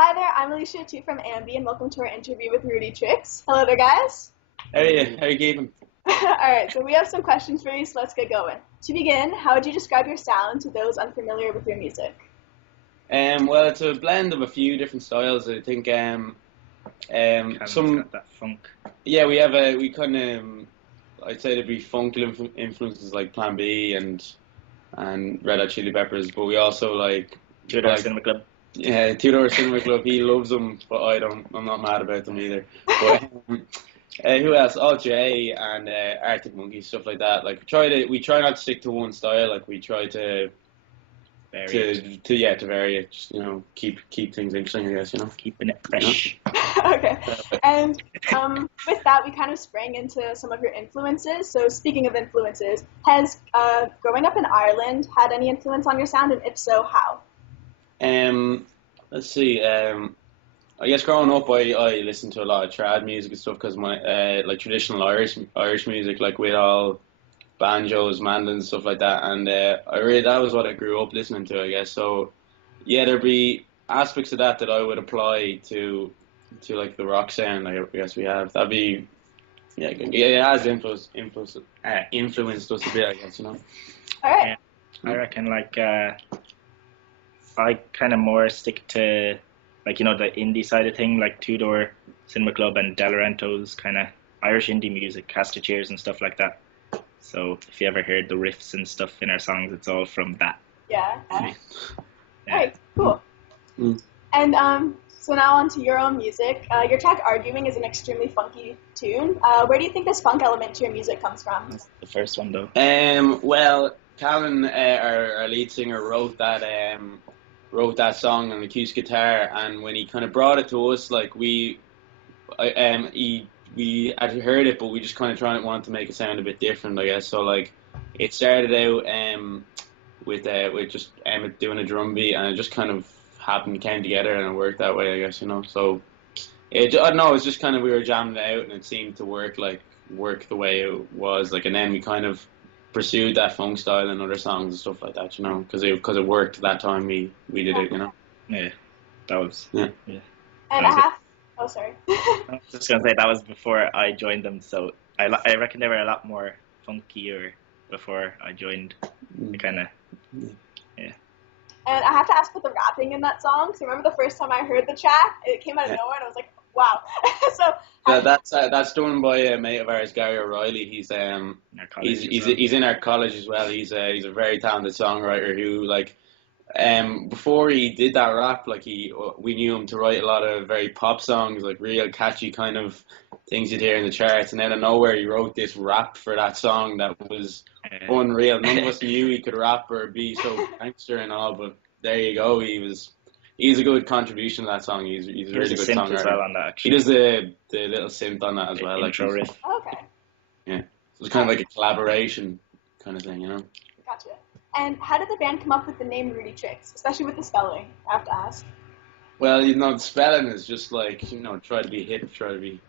Hi there, I'm Alicia too from AMBY, and welcome to our interview with RudyTrixX. Hello there, guys. How are you? How are you keeping? Alright, so we have some questions for you, so let's get going. To begin, how would you describe your sound to those unfamiliar with your music? Well, it's a blend of a few different styles. I think Some got that funk. yeah, we kind of I'd say there'd be funk influences like Plan B and Red Hot Chili Peppers, but we also like Two-Door Cinema Club. Yeah, Two-Door Cinema Club. He loves them, but I don't. I'm not mad about them either. But who else? All J and Arctic Monkeys, stuff like that. Like we try not to stick to one style. Like we try to vary it. Just keep things interesting. I guess Keeping it fresh. Okay, and with that, we kind of sprang into some of your influences. So speaking of influences, has growing up in Ireland had any influence on your sound, and if so, how? Let's see. I guess growing up, I listened to a lot of trad music and stuff because my like traditional Irish music, like with all banjos, mandolins, stuff like that, and that was what I grew up listening to, I guess. So yeah, there'd be aspects of that I would apply to like the rock sound. I guess we have that'd be it has influenced us a bit, I guess. All right. I reckon I kind of more stick to the indie side of thing, like Two-Door Cinema Club and De Laurentiis, kind of Irish indie music, Castor Cheers and stuff like that. So if you ever heard the riffs and stuff in our songs, it's all from that. Yeah. Yeah. Alright, cool. And so now on to your own music. Your track "Arguing" is an extremely funky tune. Where do you think this funk element to your music comes from? That's the first one though. Well, Callan, our lead singer, wrote that song on acoustic guitar, and when he kind of brought it to us, like we had heard it, but we just kind of wanted to make it sound a bit different, I guess. So like it started out with just Emmett doing a drum beat, and it just kind of came together, and it worked that way, I guess. So I don't know, it's just kind of we were jamming it out, and it seemed to work the way it was, like, and then we kind of pursued that funk style in other songs and stuff like that, because it worked that time we did it, Yeah, that was. And oh, sorry. I was just gonna say that was before I joined them, so I reckon they were a lot more funkier before I joined. Kind of. Yeah. And I have to ask about the rapping in that song. So remember the first time I heard the track, it came out of nowhere, and I was like, wow. That's done by a mate of ours, Gary O'Reilly. He's in our college as well. He's a very talented songwriter who, like, before he did that rap, like we knew him to write a lot of very pop songs, like real catchy kind of things you'd hear in the charts, and out of nowhere he wrote this rap for that song that was unreal. None of us knew he could rap or be so gangster and all, but there you go. He's a good contribution to that song. He's a really good songwriter. As well on that, actually. He does the little synth on that as well, like intro riff. Okay. Yeah, so it's kind of like a collaboration kind of thing, Gotcha. And how did the band come up with the name RudyTrixX, especially with the spelling? I have to ask. Well, the spelling is just like, try to be hip, try to be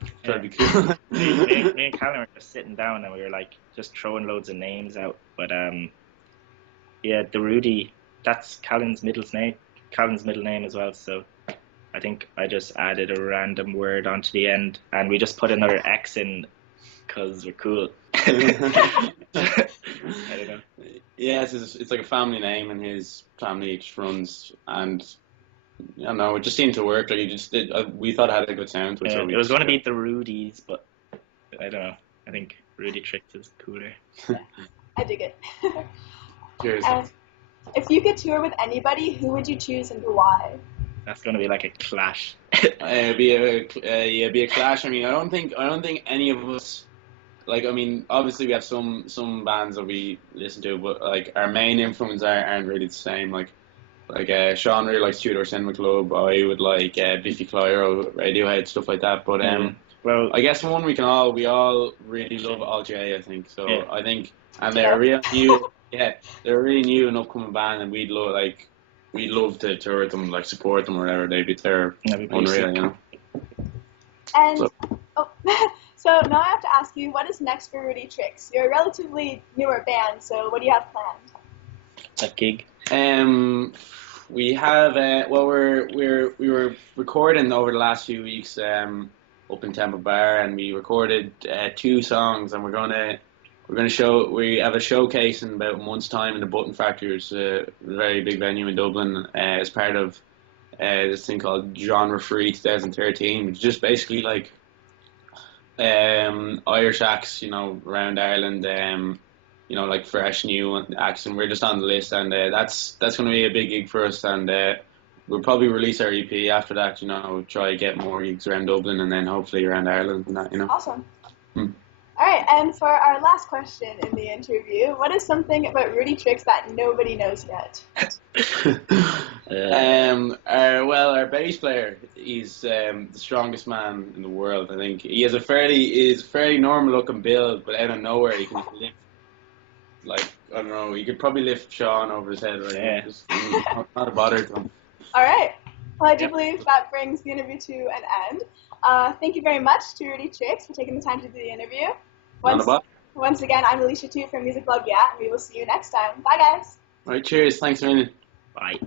cool. me and Callan were just sitting down and we were like just throwing loads of names out. But the Rudy, that's Callan's middle name as well. So I think I just added a random word onto the end, and we just put another X in because we're cool. I don't know. Yeah, it's like a family name, and his family just runs, and I don't know, it just seemed to work. Like we thought it had a good sound to it. So it was going to be the Rudies, but I don't know. I think RudyTrixX is cooler. I dig it. Cheers. And if you could tour with anybody, who would you choose and why? That's going to be like a clash. It'd be a clash. I mean, I don't think any of us. Like, I mean, obviously we have some bands that we listen to, but like our main influences aren't really the same. Like Sean really likes Two-Door Cinema Club. I would like Biffy Clyro, Radiohead, stuff like that. But well, I guess one we all really love All J, I think. So yeah. I think, and they're real new. Yeah, they're a really new and upcoming band, and we'd love to tour with them, like support them or whatever. They're unreal, And so now I have to ask you, what is next for RudyTrixX? You're a relatively newer band, so what do you have planned? A gig. We have well, we were recording over the last few weeks up in Temple Bar, and we recorded 2 songs, and we're gonna show. We have a showcase in about a month's time in the Button Factory, which is a very big venue in Dublin, as part of this thing called Genre Free 2013, which is just basically like Irish acts, around Ireland, like fresh new acts, and we're just on the list, and that's going to be a big gig for us, and we'll probably release our EP after that, try to get more gigs around Dublin, and then hopefully around Ireland and that, Awesome. All right, and for our last question in the interview, what is something about RudyTrixX that nobody knows yet? Our bass player, he's the strongest man in the world. I think he has a fairly normal looking build, but out of nowhere he can lift. Like, I don't know, he could probably lift Sean over his head. Right? Yeah. Just not a bother to him. All right. Well, I do believe that brings the interview to an end. Thank you very much to RudyTrixX for taking the time to do the interview. Once again, I'm Alicia too from Music Blog Yeah, and we will see you next time. Bye, guys. All right, cheers. Thanks a million. Bye.